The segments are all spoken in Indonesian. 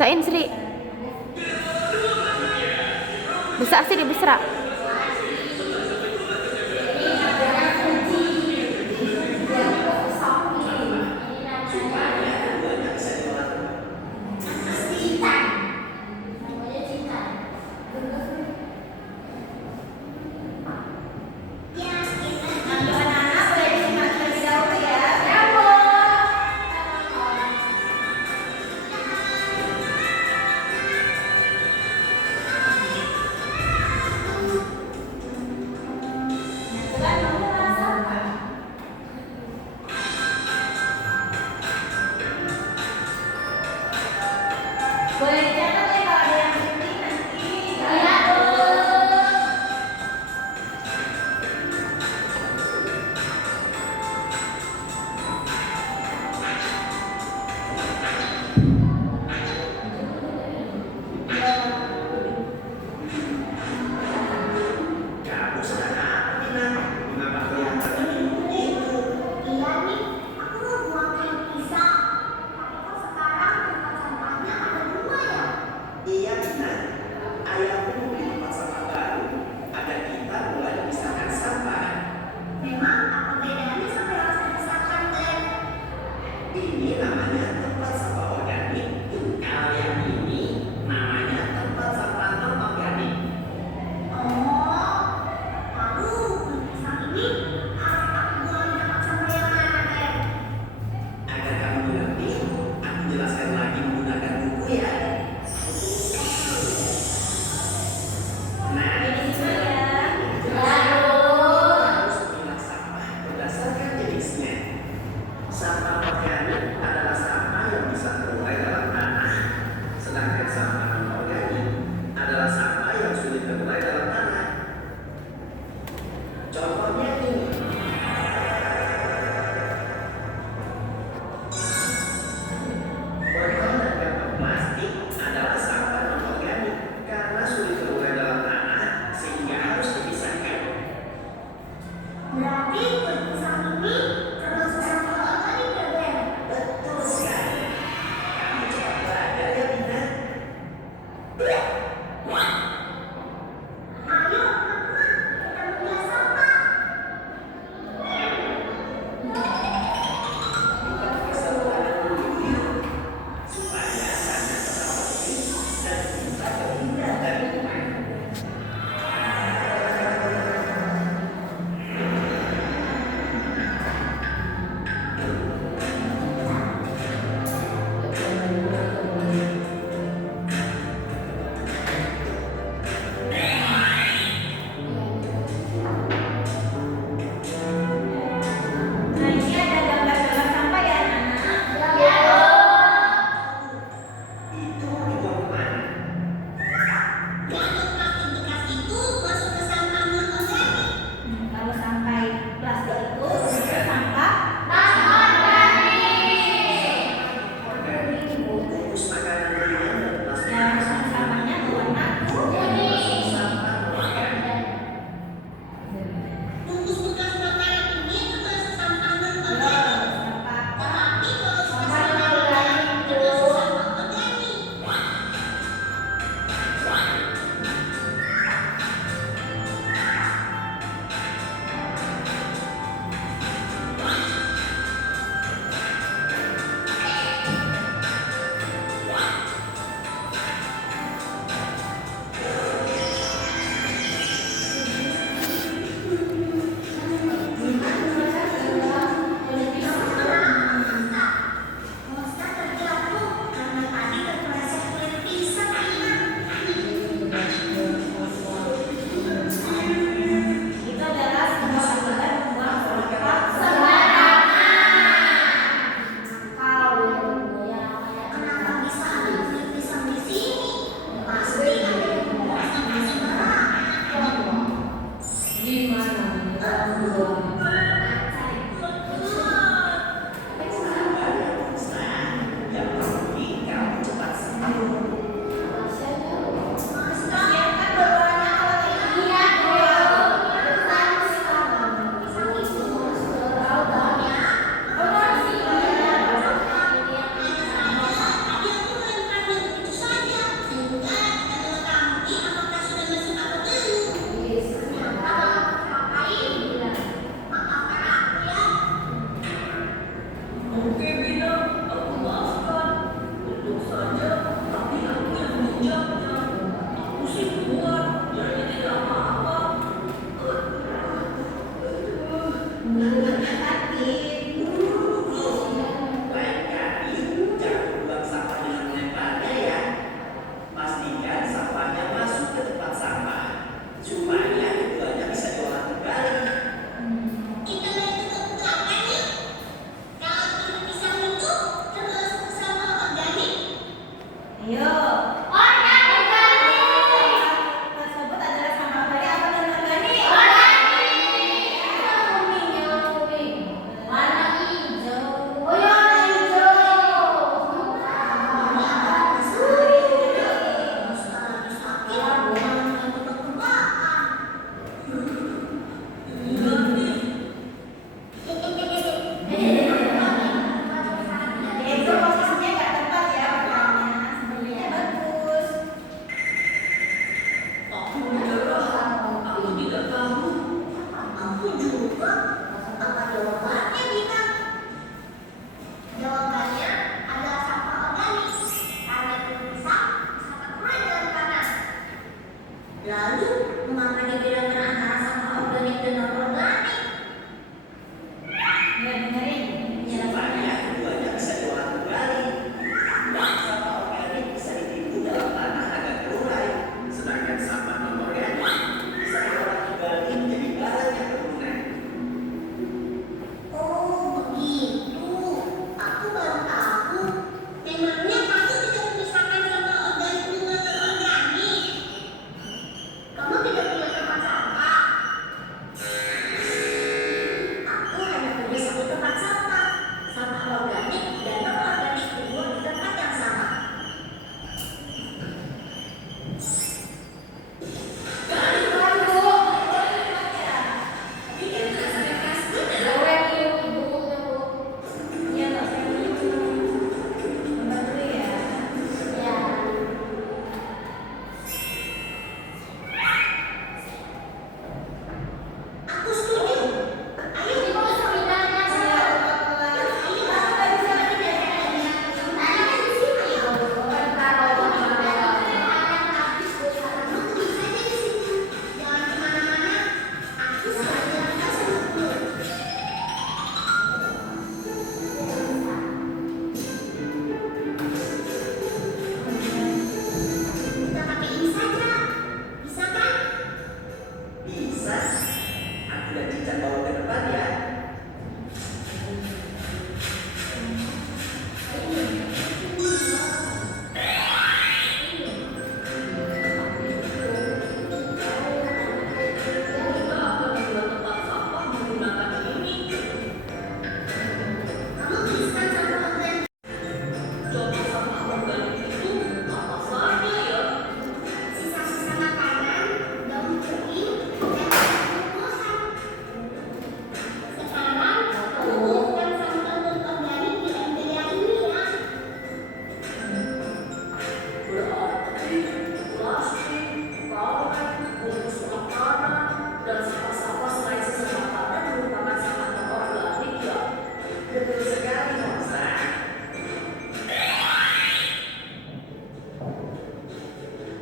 Basain Sri. Bisa Sri bisa. Oke, Bina, aku maafkan. Untung saja, tapi aku yang mengucapnya. Aku sih keluar, jadi tidak apa-apa. Lain kali, jangan buang sampah dengan melemparnya ya. Pastikan sampahnya masuk ke tempat sampah, supaya keduanya bisa diolah kembali. Kita main tebak-tebakan yuk. Kalau kita bisa itu, termasuk sampah organik. Ayo. Tersebut adalah sampah organik apa non organik? Warna hijau. Itu posisinya nggak tepat ya pertanyaannya. Sebenarnya bagus. Aku menyerah, aku tidak tahu. Aku juga. Apa jawabannya, Bina? Jawabannya adalah sampah organik. Karena itu bisa terurai dengan tanah. Lalu, mengapa dibedakan antara sampah organik dan non-organik? Dengerin Supaya keduanya bisa diolah kembali. Sampah organik bisa ditimbun dalam tanah agar terurai, sedangkan sampah non-organik bisa diolah kembali menjadi barang yang berguna. Oh, begitu. Aku baru tahu. Memangnya kamu tidak memisahkan sampah organik dengan non-organik? Kamu tidak punya tempat sampah? Aku hanya punya satu tempat sampah. Sampah organik dan non-organik tumbuh di tempat yang sama. Iya nggak saya dulu. Nomor dulu ya. Aku setuju. Ayo kita saudara Iya, Ayo kita bisa Jangan kemana-mana. Aku selalu ada sama kamu. Kita pakai ini saja. Bisa kan? Bisa. Aku dan Cica bawa ke depan ya. Kita akan membuat tempat sampah menggunakan ini. Kamu tuliskan sampah organik. Contoh sampah organik itu apa saja ya? Sisa-sisa makanan, daun kering, dan tumbuhan. Sekarang kamu tuliskan sampah non-organik di area ini ya. Berarti plastik, karet, bungkus makanan, dan sampah-sampah selain sisa makanan merupakan sampah non-organik ya? Betul sekali, Monsa.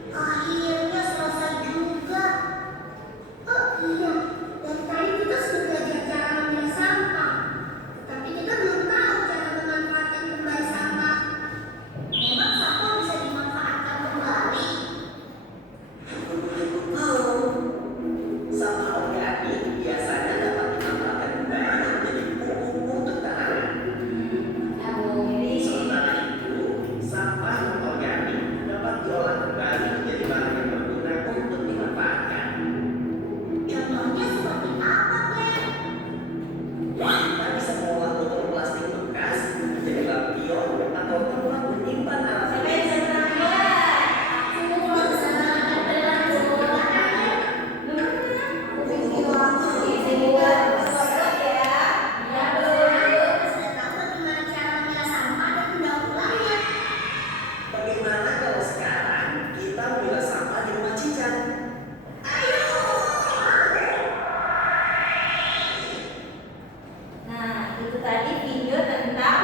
Akhirnya selesai juga. Oh iya, dari tadi kita sudah belajar cara memilah sampah. Tetapi kita belum tahu cara memanfaatkan kembali sampah. Memang sampah bisa dimanfaatkan kembali. Sampah organik biasanya dapat dimanfaatkan kembali menjadi pupuk untuk tanaman. Sementara itu, sampah non-organik dapat diolah kembali menjadi barang yang berguna untuk dimanfaatkan. Contohnya seperti apa, Glenn? Kita bisa mengolah botol plastik bekas menjadi lampion atau tempat menyimpan alat Sampai tulis. jam berapa? Isi juga buat ya. Saya sudah tahu bagaimana cara memilah sampah dan mendaur-ulangnya. Bagaimana kalau sekarang kita memilah sampah di rumah Cica? Nah, itu tadi video tentang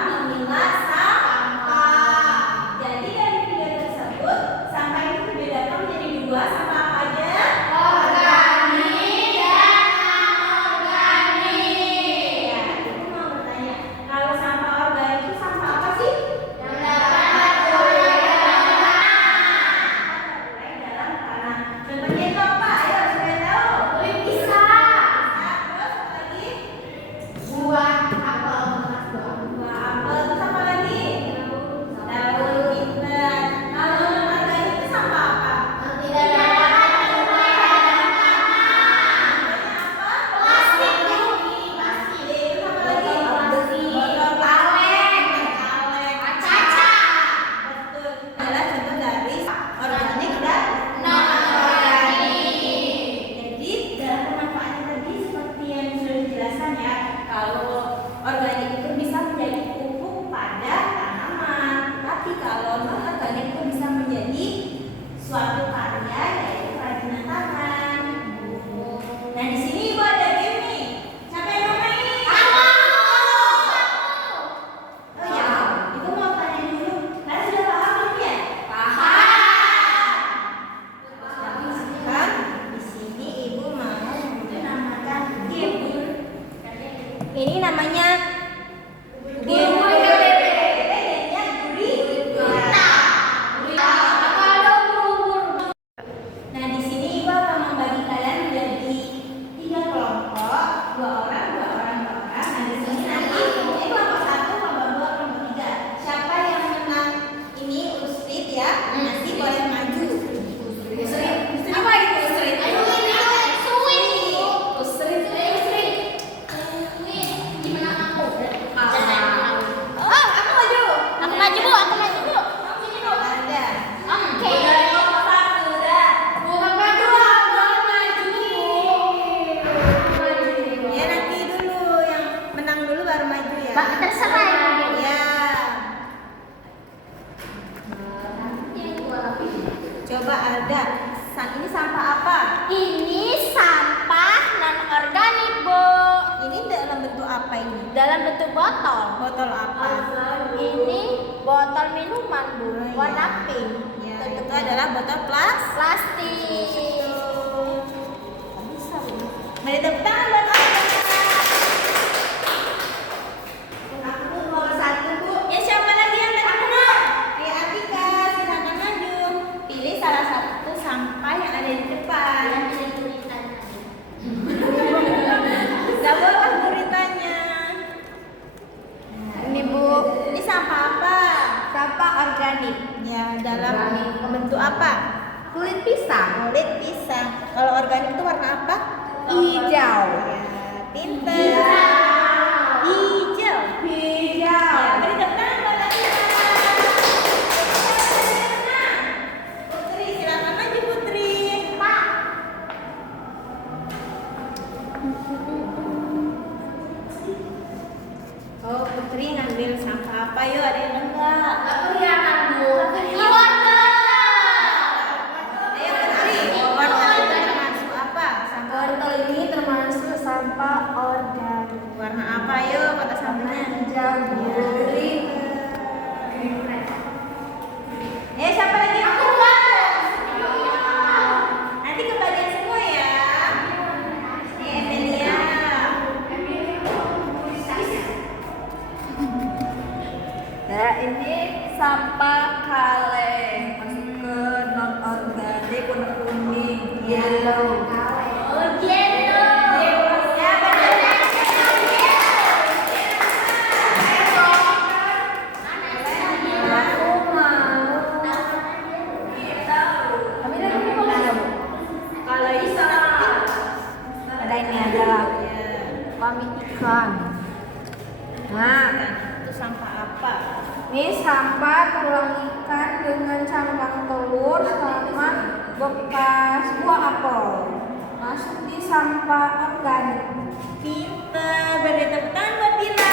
G-nya G-nya gurita. Nah, di sini Ibu akan membagi kalian menjadi 3 kelompok, 2 orang, 2 orang, 2 orang. Nah, di sini nanti ini kelompok 1, kelompok 2, kelompok 3. Siapa yang menang ini Usrit ya, nanti boleh maju. Usrit. Apa itu Usrit? Aku maju, Bu. Aku maju, Bu. Ada. Oke. Ya nanti dulu yang menang dulu baru maju ya. Mbak, terserah ya, Bu. Ya. Coba ada. Ini sampah apa? Ini sampah non organik, Bu. Ini dalam bentuk apa ini? Dalam bentuk botol. Botol apa? Ini botol minuman, Bu. Oh, iya. Warna pink. Ya, itu adalah botol Plastik. Mari tepuk tangan buat Olga. Aku nomor 1, Bu. Ya siapa lagi yang tadi benar? Ya Atika, silakan maju. Pilih salah satu sampah yang ada di depan. Double guritanya. Ini, Bu. Ini sampah apa? Sampah organik. Ya, dalam bentuk apa? Kulit pisang. Kulit pisang. Kalau organik itu warna apa? Hijau. Ya, pintar. Hijau. Ya, beri tepuk tangan buat Atika. Putri, silakan maju Putri. Oh, Putri ngambil sampah apa? Yuk, ada yang enggak? Bu. Warna. Ayo Putri, warna itu termasuk apa? Sampah Botol ini termasuk sampah organik. warna apa? Yuk, kata sampahnya. Hijau, Bu. Siapa lagi? Aku. Nanti kebagian semua ya. Emilia. Nah, ini sampah kaleng. Masuk ke non organik warna kuning, yellow. Oh, yellow. Ya, benar. Aku mau. Kami lagi mau nggak, Bu? Kalau bisa. Ada ini ada kami ikan. Nah, Itu sampah apa? ini sampah tulang ikan dengan cangkang telur sama bekas buah apel. Masuk di sampah organik. Pintar, beri tepuk tangan buat Dina.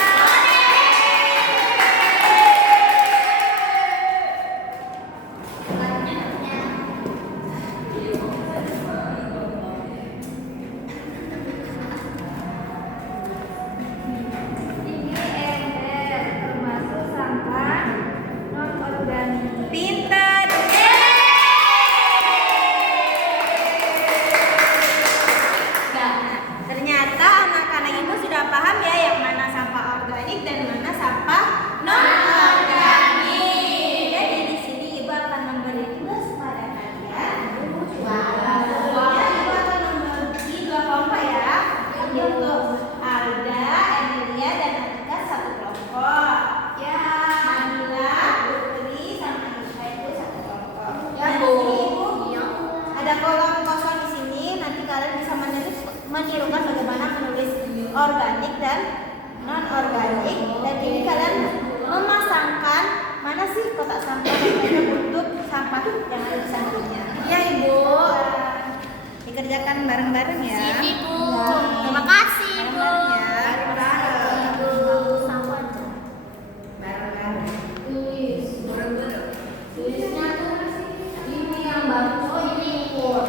Ini ember termasuk sampah non organik. Pintar. Nah, ternyata anak-anak ibu sudah paham ya yang mana sampah organik dan mana sampah non organik. Jadi di sini ibu akan memberi tugas pada kalian. Ya, ibu akan membagi 2 kelompok ya. Untuk Alda, Emilia dan Atika 1 kelompok. Ya, Nabila, Putri sama Isha itu 1 kelompok. Ya, Nah, Bu. di sini ibu ada kolom kosong di sini. Nanti kalian bisa menirukan bagaimana menulis organik dan non organik. Dan ini kalian memasangkan mana sih kotak sampah yang untuk sampah yang ada di sampingnya. Ya Ibu, dikerjakan bareng-bareng ya. Sini, Bu. Ya. Terima kasih, Bu. Bareng-bareng ya. Bareng-bareng. Tulisnya tuh ini yang bagus. Oh, ini impor.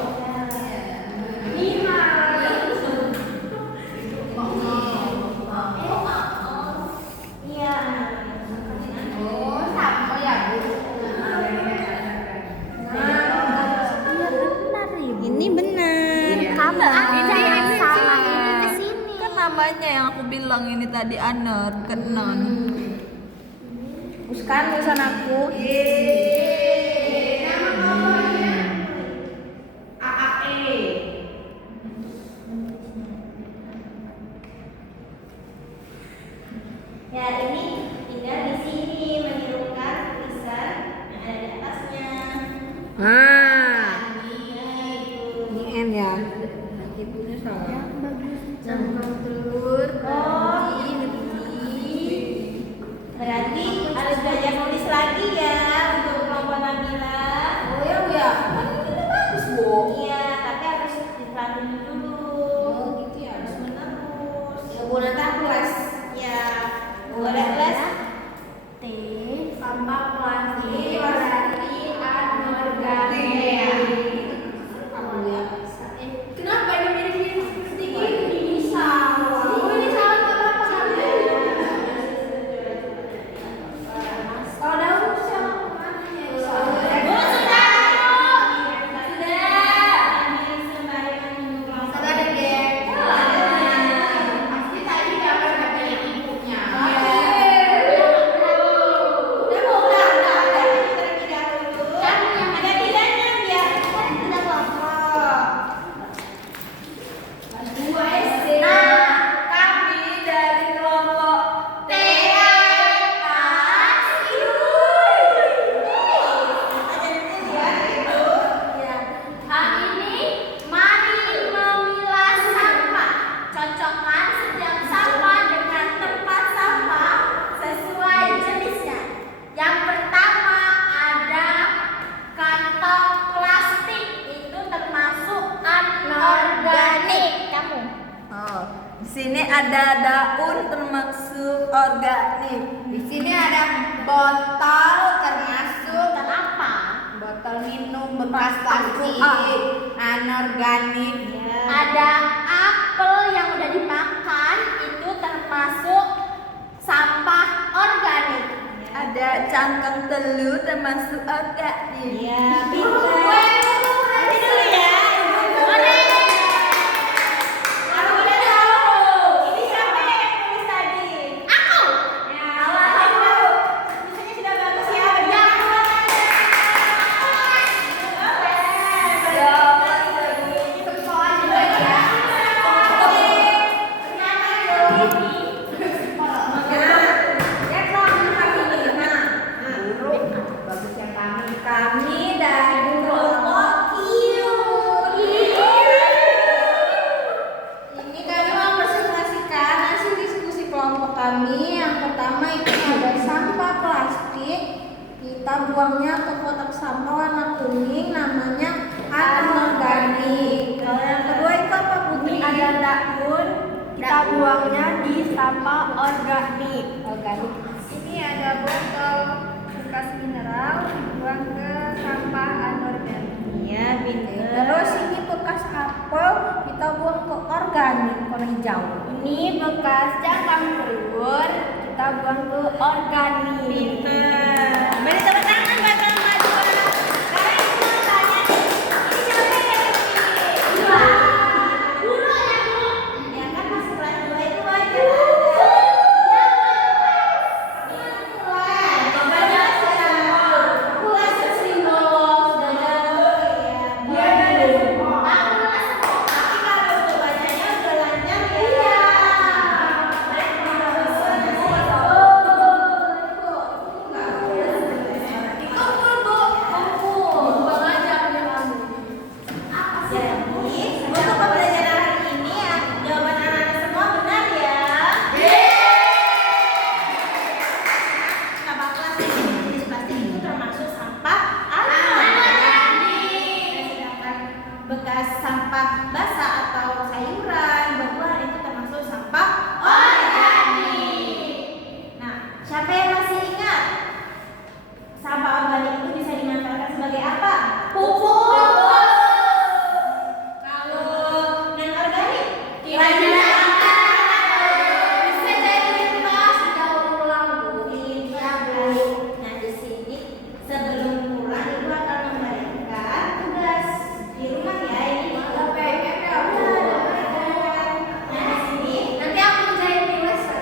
Iya. Oh, sama ya, Bu. Ini benar. Kamu aja yang salah. Ke sini. yang ini tadi non. Hapuskan tulisan aku. Nama kelompoknya AAE. Ya, ini tinggal di sini menirukan tulisan yang ada di atasnya. Ini N ya. Itunya salah. Cangkang telur. Berarti harus belajar nulis lagi ya untuk kelompok Nabila. Oh ya, Bu ya. Kan itu bagus, Bu. Iya, tapi harus dilatih dulu. Oh, gitu ya. Harus menerus. Ya, Bu, nanti aku les. Ya, boleh les. T. Sampah plastik dari anorganik. Apa ya? Kenapa ini mirip seperti ini? Salah. Oh, ini salah kenapa? Kalau ada huruf yang mana ya? Salah deh, geng. Pasti tadi dapat dari ibunya. Kami dari kelompok Hari ini mari memilah sampah. Cocokkan setiap sampah dengan tempat sampah sesuai jenisnya. Yang pertama ada kantong plastik, itu termasuk anorganik. Kamu? Oh, di sini ada daun termasuk organik. Di sini ada botol termasuk Kenapa? botol minum bekas plastik anorganik. Ada apel yang udah dimakan, itu termasuk sampah organik. Ada cangkang telur termasuk organik. Iya, pintar. Nanti dulu ya. Ini siapa yang nulis tadi? Aku. Ya, tulisannya sudah bagus ya. Kami dari kelompok ini kami mau presentasikan hasil diskusi kelompok kami. Yang pertama itu ada sampah plastik. Kita buangnya ke kotak sampah warna kuning, namanya anorganik. Kalau yang kedua itu apa, Putri? Ada daun, kita buangnya di sampah organik. Organik. Ini ada botol bekas mineral dibuang ke sampah anorganik. Iya, pintar. Terus ini bekas apel kita buang ke organik, warna hijau. Ini bekas cangkang telur, kita buang ke organik. Pintar. Beri tepuk tangan buat Kang Najwa. Sekarang ibu mau tanya nih, ini siapa yang pilih? Ya kan masuk kelas 2 itu wajar. Coba jelasin. Kelas simbol sudah jauh ya. Tapi kalau untuk bacanya udah lancar ya. Jadi, untuk pembelajaran hari ini ya, jawaban anak-anak semua benar ya. Sampah plastik, jenis plastik itu termasuk sampah anorganik. Sedangkan bekas sampah basah atau sayuran, buah-buahan itu termasuk sampah organik. Nah, siapa yang masih ingat? Sampah organik itu bisa dimanfaatkan sebagai apa? Pupuk. Kalau non organik, kira-kira apa? Bisa jadi pas daur ulang Bu. Iya Bu. Nah di sini sebelum pulang ibu akan memberikan tugas di rumah ya. Ini ada PR ya Bu. Nah di sini Nanti aku ngerjain di les.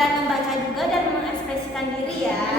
kalian membaca juga dan mengekspresikan diri ya.